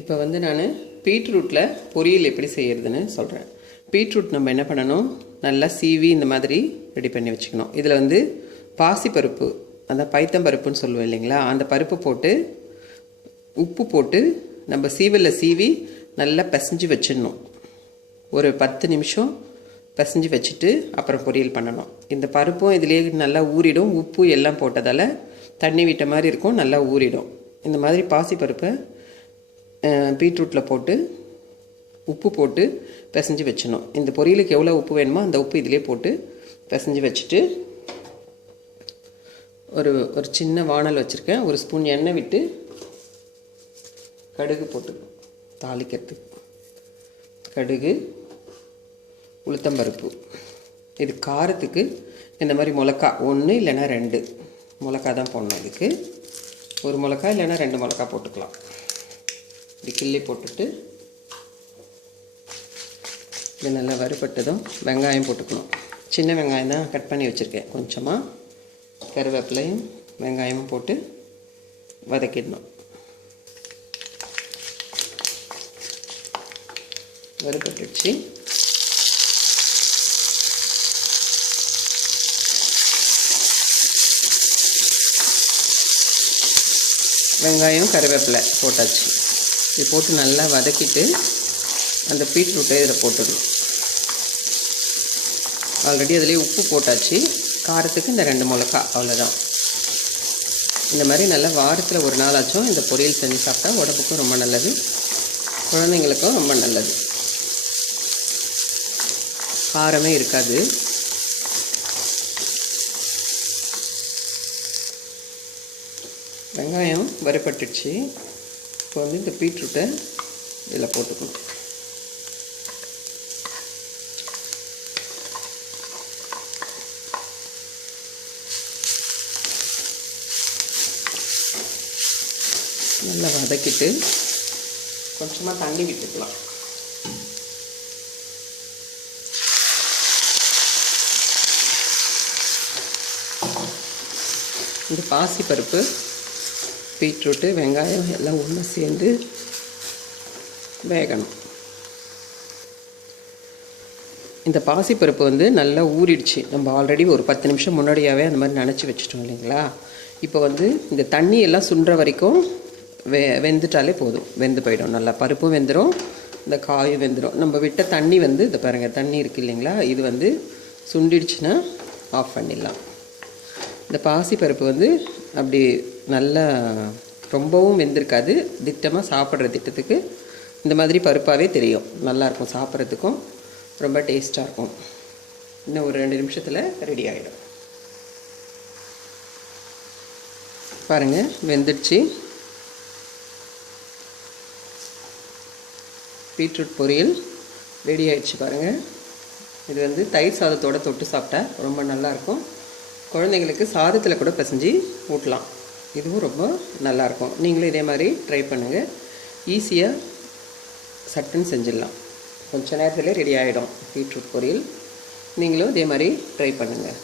இப்போ வந்து நான் பீட்ரூட்டில் பொரியல் எப்படி செய்கிறதுன்னு சொல்கிறேன். பீட்ரூட் நம்ம என்ன பண்ணணும், நல்லா சீவி இந்த மாதிரி ரெடி பண்ணி வச்சுக்கணும். இதில் வந்து பாசிப்பருப்பு, அந்த பைத்தம்பருப்புன்னு சொல்லுவோம் இல்லைங்களா, அந்த பருப்பு போட்டு உப்பு போட்டு நம்ம சீவலில் சீவி நல்லா பிசைஞ்சு வச்சிடணும். ஒரு 10 நிமிஷம் பிசைஞ்சு வச்சுட்டு அப்புறம் பொரியல் பண்ணணும். இந்த பருப்பும் இதிலே நல்லா ஊறிடும். உப்பு எல்லாம் போட்டதால் தண்ணி விட்ட மாதிரி இருக்கும், நல்லா ஊறிடும். இந்த மாதிரி பாசிப்பருப்பை பீட்ரூட்டில் போட்டு உப்பு போட்டு பிசைஞ்சு வச்சிடணும். இந்த பொரியலுக்கு எவ்வளோ உப்பு வேணுமோ அந்த உப்பு இதிலே போட்டு பிசைஞ்சு வச்சுட்டு ஒரு சின்ன வானல் வச்சுருக்கேன். ஒரு ஸ்பூன் எண்ணெய் விட்டு கடுகு போட்டு தாளிக்கிறதுக்கு, கடுகு, உளுத்தம்பருப்பு. இது காரத்துக்கு இந்த மாதிரி மிளகா 1 இல்லைன்னா 2 மிளகா தான் போடணும். இதுக்கு ஒரு மிளகா இல்லைன்னா 2 மிளகா போட்டுக்கலாம். இப்படி கிள்ளி போட்டுட்டு இது நல்லா வறுபட்டதும் வெங்காயம் போட்டுக்கணும். சின்ன வெங்காயம் தான் கட் பண்ணி வச்சுருக்கேன். கொஞ்சமாக கருவேப்பிலையும் வெங்காயமும் போட்டு வதக்கிடணும். வறுபட்டுடுச்சு. வெங்காயம் கருவேப்பிலை போட்டாச்சு. இது போட்டு நல்லா வதக்கிட்டு அந்த பீட்ரூட்டை இதில் போட்டுடணும். ஆல்ரெடி அதிலே உப்பு போட்டாச்சு. காரத்துக்கு இந்த 2 மிளகா, அவ்வளோதான். இந்த மாதிரி நல்லா வாரத்தில் ஒரு நாளாச்சும் இந்த பொரியல் செஞ்சு சாப்பிட்டா உடம்புக்கும் ரொம்ப நல்லது, குழந்தைங்களுக்கும் ரொம்ப நல்லது. காரமே இருக்காது. வெங்காயம் வறுபட்டுடுச்சு. இப்போ வந்து இந்த பீட்ரூட்டை இதில் போட்டுக்கணும். நல்லா வதக்கிட்டு கொஞ்சமாக தண்ணி விட்டுக்கலாம். இந்த பாசிப்பருப்பு, பீட்ரூட்டு, வெங்காயம் எல்லாம் ஒன்று சேர்ந்து வேகணும். இந்த பாசிப்பருப்பு வந்து நல்லா ஊறிடுச்சு. நம்ம ஆல்ரெடி ஒரு 10 நிமிஷம் முன்னாடியாகவே அந்த மாதிரி நனைச்சி வச்சுட்டோம் இல்லைங்களா. இப்போ வந்து இந்த தண்ணி எல்லாம் சுண்டுற வரைக்கும் வெந்துட்டாலே போதும். வெந்து போயிடும். நல்லா பருப்பும் வெந்துடும், இந்த காயும் வெந்துடும். நம்ம விட்ட தண்ணி வந்து இதை பாருங்கள், தண்ணி இருக்குது இல்லைங்களா, இது வந்து சுண்டிடுச்சுன்னா ஆஃப் பண்ணிடலாம். இந்த பாசிப்பருப்பு வந்து அப்படி நல்லா ரொம்பவும் வெந்திருக்காது, திட்டமாக சாப்பிட்ற திட்டத்துக்கு இந்த மாதிரி பருப்பாகவே தெரியும். நல்லாயிருக்கும், சாப்பிட்றதுக்கும் ரொம்ப டேஸ்ட்டாக இருக்கும். இன்னும் ஒரு 2 நிமிஷத்தில் ரெடி ஆகிடும். பாருங்கள், வெந்துடுச்சு. பீட்ரூட் பொரியல் ரெடி ஆகிடுச்சு பாருங்கள். இது வந்து தயிர் சாதத்தோடு தொட்டு சாப்பிட்டா ரொம்ப நல்லாயிருக்கும். குழந்தைங்களுக்கு சாதத்தில் கூட பிசைஞ்சு ஊட்டலாம். இதுவும் ரொம்ப நல்லாயிருக்கும். நீங்களும் இதே மாதிரி ட்ரை பண்ணுங்கள். ஈஸியாக சட்டுன்னு செஞ்சிடலாம். கொஞ்சம் நேரத்தில் ரெடி ஆகிடும் பீட்ரூட் பொரியல். நீங்களும் இதே மாதிரி ட்ரை பண்ணுங்கள்.